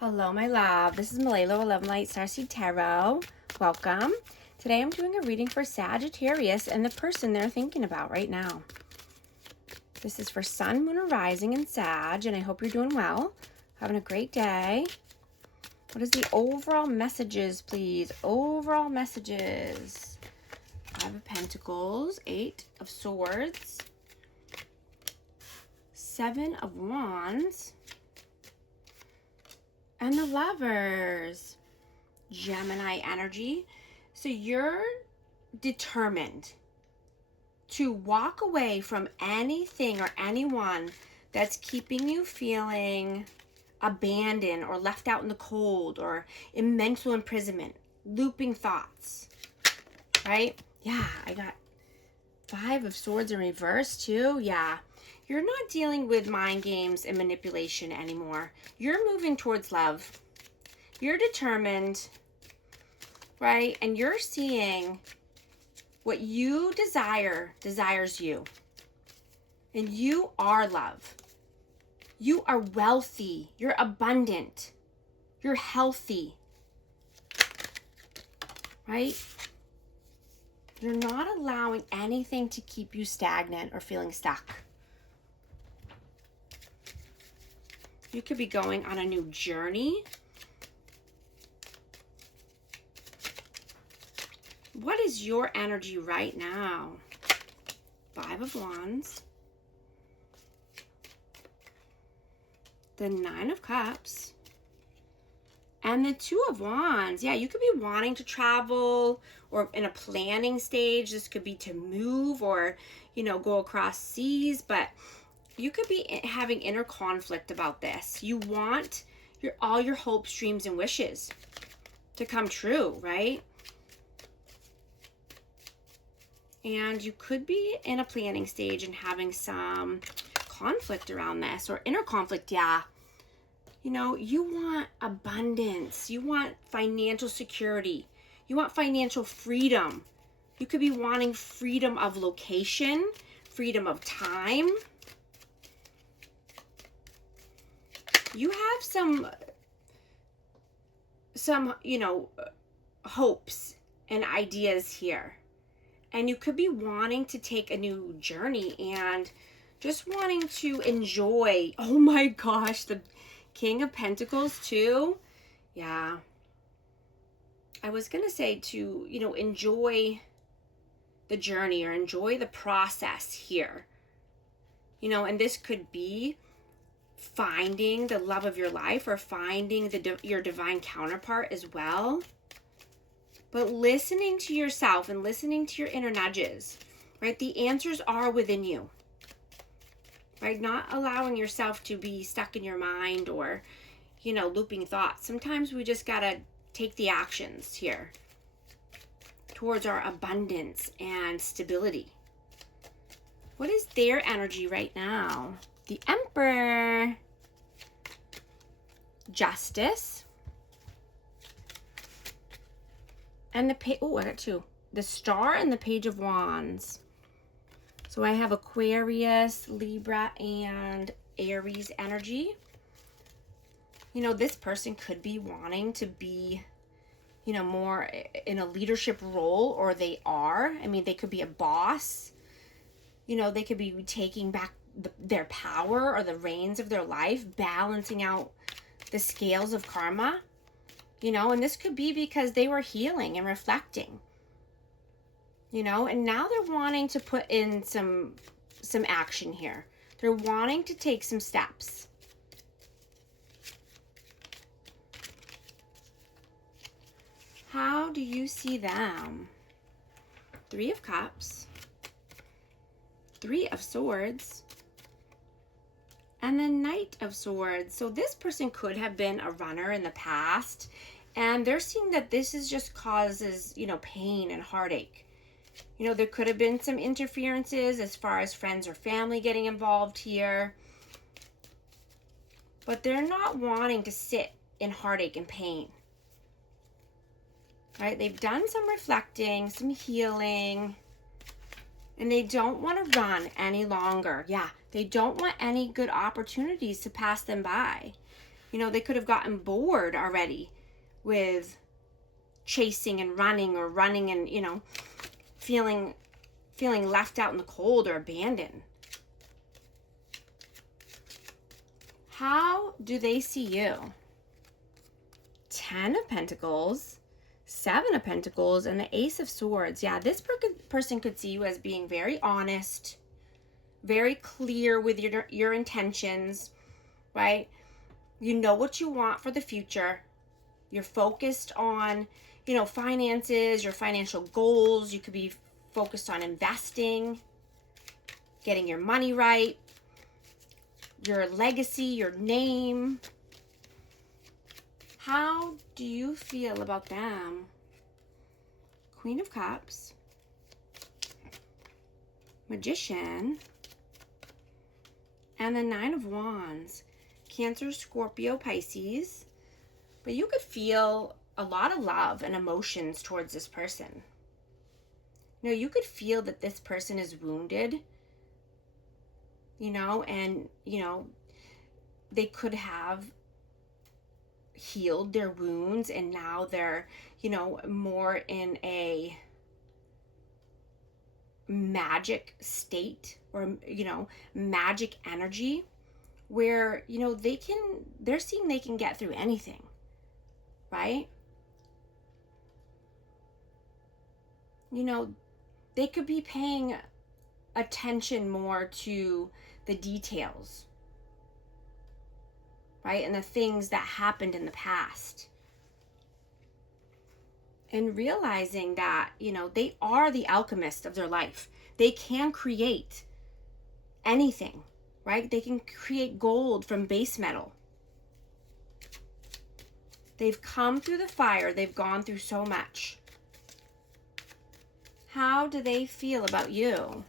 Hello, my love. This is Malalo, 11 Light Starseed Tarot. Welcome. Today I'm doing a reading for Sagittarius and the person they're thinking about right now. This is for Sun, Moon, or Rising in Sag, and I hope you're doing well. Having a great day. What is the overall messages, please? Overall messages. 5 of Pentacles, 8 of Swords, 7 of Wands, and the Lovers. Gemini energy. So you're determined to walk away from anything or anyone that's keeping you feeling abandoned or left out in the cold or in mental imprisonment, looping thoughts, right? Yeah, I got 5 of Swords in reverse too. Yeah. You're not dealing with mind games and manipulation anymore. You're moving towards love. You're determined, right? And you're seeing what you desire, desires you. And you are love. You are wealthy. You're abundant. You're healthy, right? You're not allowing anything to keep you stagnant or feeling stuck. You could be going on a new journey. What is your energy right now? 5 of Wands. The 9 of Cups. And the 2 of Wands. Yeah, you could be wanting to travel or in a planning stage. This could be to move or, go across seas, but you could be having inner conflict about this. You want all your hopes, dreams, and wishes to come true, right? And you could be in a planning stage and having some conflict around this or inner conflict, yeah. You want abundance. You want financial security. You want financial freedom. You could be wanting freedom of location, freedom of time. You have some hopes and ideas here. And you could be wanting to take a new journey and just wanting to enjoy. Oh my gosh, the King of Pentacles too. Yeah. I was going to say to, enjoy the journey or enjoy the process here. And this could be finding the love of your life or finding your divine counterpart as well. But listening to yourself and listening to your inner nudges, right? The answers are within you, right? Not allowing yourself to be stuck in your mind or, looping thoughts. Sometimes we just got to take the actions here towards our abundance and stability. What is their energy right now? The Emperor, Justice, and I got 2. The Star and the Page of Wands. So I have Aquarius, Libra, and Aries energy. This person could be wanting to be, more in a leadership role, or they are. I mean, they could be a boss. They could be taking back their power or the reins of their life, balancing out the scales of karma, and this could be because they were healing and reflecting, and now they're wanting to put in some action here. They're wanting to take some steps. How do you see them? 3 of Cups, 3 of Swords, and the Knight of Swords. So this person could have been a runner in the past, and they're seeing that this is just causes, pain and heartache. There could have been some interferences as far as friends or family getting involved here. But they're not wanting to sit in heartache and pain. Right? They've done some reflecting, some healing, and they don't want to run any longer. Yeah, they don't want any good opportunities to pass them by. You know, they could have gotten bored already with chasing and running, or running and, you know, feeling left out in the cold or abandoned. How do they see you? 10 of Pentacles, 7 of Pentacles, and the Ace of Swords. Yeah, this person could see you as being very honest, very clear with your intentions, right? You know what you want for the future. You're focused on, you know, finances, your financial goals. You could be focused on investing, getting your money right, your legacy, your name. How do you feel about them? Queen of Cups, Magician, and the 9 of Wands. Cancer, Scorpio, Pisces. But you could feel a lot of love and emotions towards this person. You know, you could feel that this person is wounded, you know, and, you know, they could have healed their wounds, and now they're, you know, more in a magic state, or, you know, magic energy, where, you know, they're seeing they can get through anything, right? You know, they could be paying attention more to the details, right? And the things that happened in the past. And realizing that, you know, they are the alchemist of their life. They can create anything, right? They can create gold from base metal. They've come through the fire. They've gone through so much. How do they feel about you?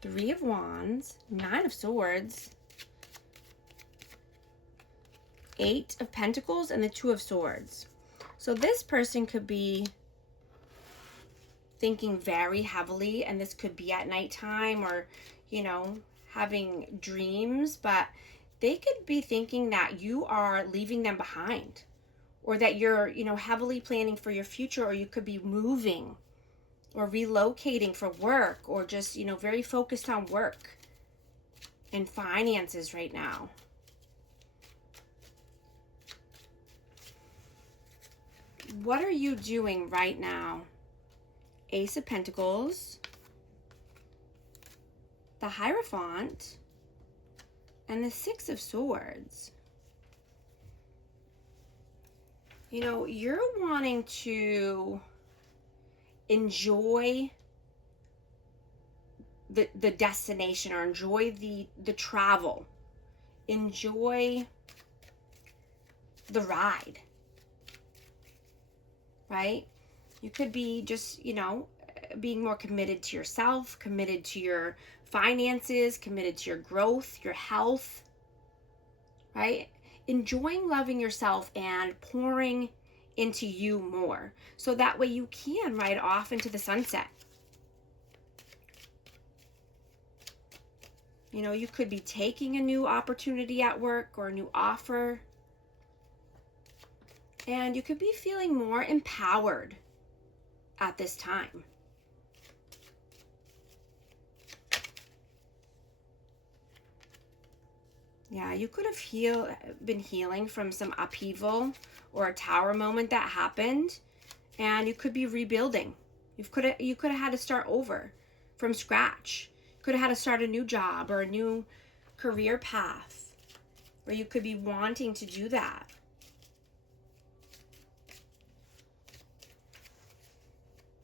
3 of Wands, 9 of Swords, 8 of Pentacles, and the 2 of Swords. So this person could be thinking very heavily, and this could be at nighttime, or, you know, having dreams, but they could be thinking that you are leaving them behind, or that you're, you know, heavily planning for your future, or you could be moving or relocating for work, or just, you know, very focused on work and finances right now. What are you doing right now? Ace of Pentacles, the Hierophant, and the 6 of Swords. You know, you're wanting to enjoy the destination, or enjoy the travel, enjoy the ride, right? You could be just, you know, being more committed to yourself, committed to your finances, committed to your growth, your health, right? Enjoying loving yourself and pouring into you more, so that way you can ride off into the sunset. You know, you could be taking a new opportunity at work, or a new offer, and you could be feeling more empowered at this time. Yeah, you could have been healing from some upheaval or a tower moment that happened, and you could be rebuilding. You could have had to start over from scratch. Could have had to start a new job or a new career path, or you could be wanting to do that.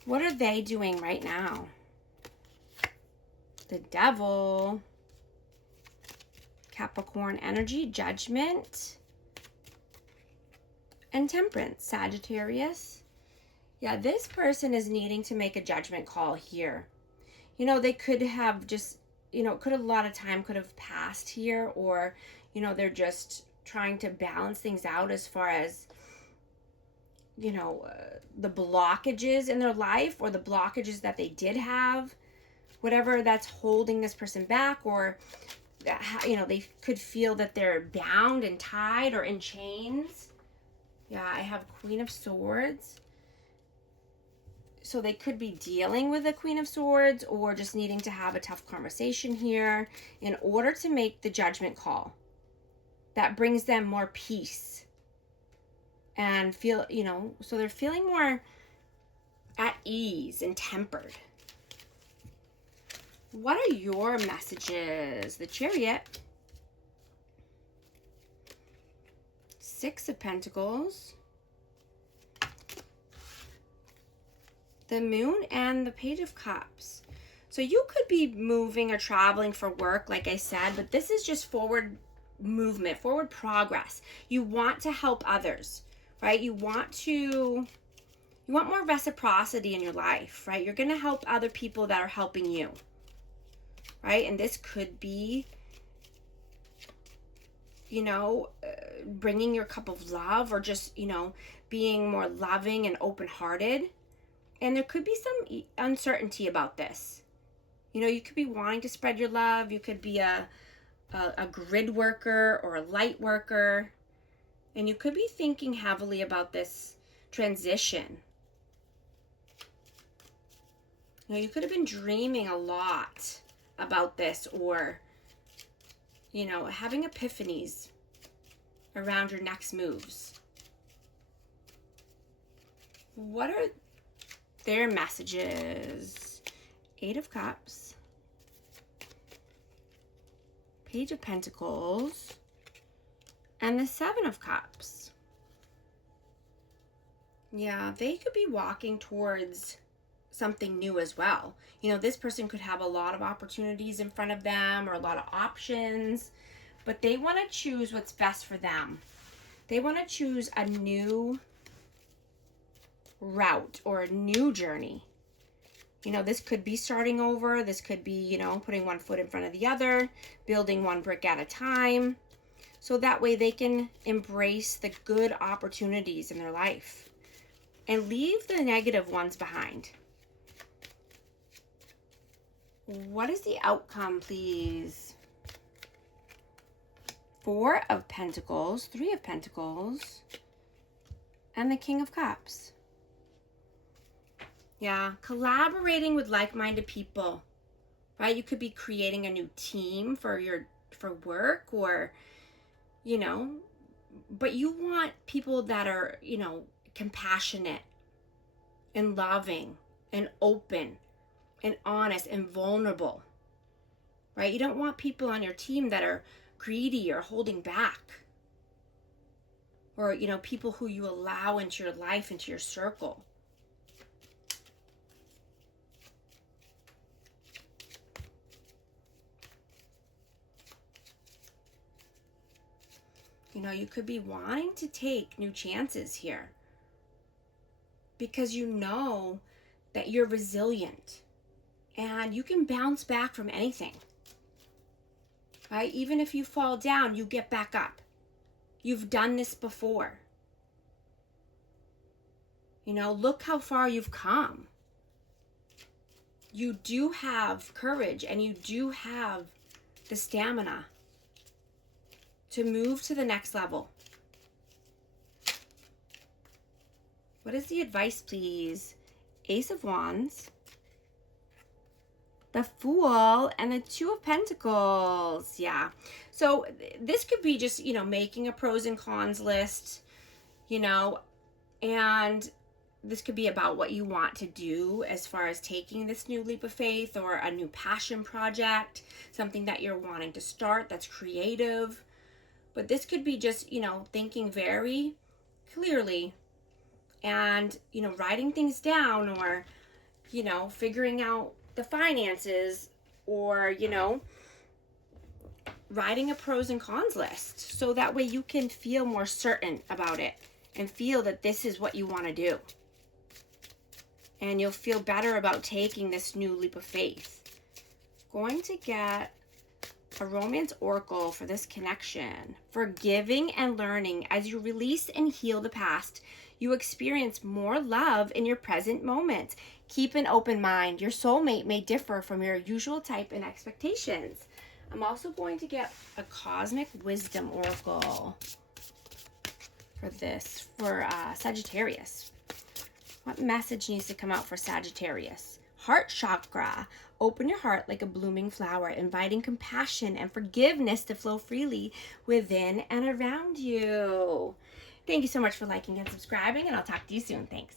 What are they doing right now? The Devil, Capricorn energy, Judgment, and Temperance, Sagittarius. Yeah, this person is needing to make a judgment call here. You know, they could have just, you know, a lot of time could have passed here, or, you know, they're just trying to balance things out as far as, you know, the blockages in their life, or the blockages that they did have, whatever that's holding this person back, or you know, they could feel that they're bound and tied or in chains. Yeah, I have Queen of Swords. So they could be dealing with a Queen of Swords or just needing to have a tough conversation here in order to make the judgment call that brings them more peace and feel, you know, so they're feeling more at ease and tempered. What are your messages? The Chariot, Six of Pentacles, the Moon, and the Page of Cups. So you could be moving or traveling for work, like I said, but this is just forward movement, forward progress. You want to help others, right? You want more reciprocity in your life, right? You're going to help other people that are helping you, right? And this could be, you know, bringing your cup of love, or just, you know, being more loving and open-hearted. And there could be some uncertainty about this. You know, you could be wanting to spread your love. You could be a grid worker or a light worker. And you could be thinking heavily about this transition. You know, you could have been dreaming a lot about this, or, you know, having epiphanies around your next moves. What are their messages? Eight of Cups, Page of Pentacles, and the Seven of Cups. Yeah, they could be walking towards something new as well. You know, this person could have a lot of opportunities in front of them or a lot of options, but they want to choose what's best for them. They want to choose a new route or a new journey. You know, this could be starting over. This could be, you know, putting one foot in front of the other, building one brick at a time. So that way they can embrace the good opportunities in their life and leave the negative ones behind. What is the outcome, please? Four of Pentacles, Three of Pentacles, and the King of Cups. Yeah, collaborating with like-minded people, right? You could be creating a new team for work, or, you know, but you want people that are, you know, compassionate and loving and open and honest and vulnerable, right? You don't want people on your team that are greedy or holding back, or, you know, people who you allow into your life, into your circle. You know, you could be wanting to take new chances here because you know that you're resilient and you can bounce back from anything, right? Even if you fall down, you get back up. You've done this before. You know, look how far you've come. You do have courage and you do have the stamina to move to the next level. What is the advice, please? Ace of Wands, the Fool, and the Two of Pentacles. Yeah. So this could be just, you know, making a pros and cons list, you know, and this could be about what you want to do as far as taking this new leap of faith or a new passion project, something that you're wanting to start that's creative. But this could be just, you know, thinking very clearly and, you know, writing things down, or, you know, figuring out the finances, or, you know, writing a pros and cons list. So that way you can feel more certain about it and feel that this is what you want to do. And you'll feel better about taking this new leap of faith. Going to get a romance oracle for this connection. Forgiving and learning. As you release and heal the past, you experience more love in your present moment. Keep an open mind. Your soulmate may differ from your usual type and expectations. I'm also going to get a Cosmic Wisdom Oracle for this, for Sagittarius. What message needs to come out for Sagittarius? Heart chakra. Open your heart like a blooming flower, inviting compassion and forgiveness to flow freely within and around you. Thank you so much for liking and subscribing, and I'll talk to you soon. Thanks.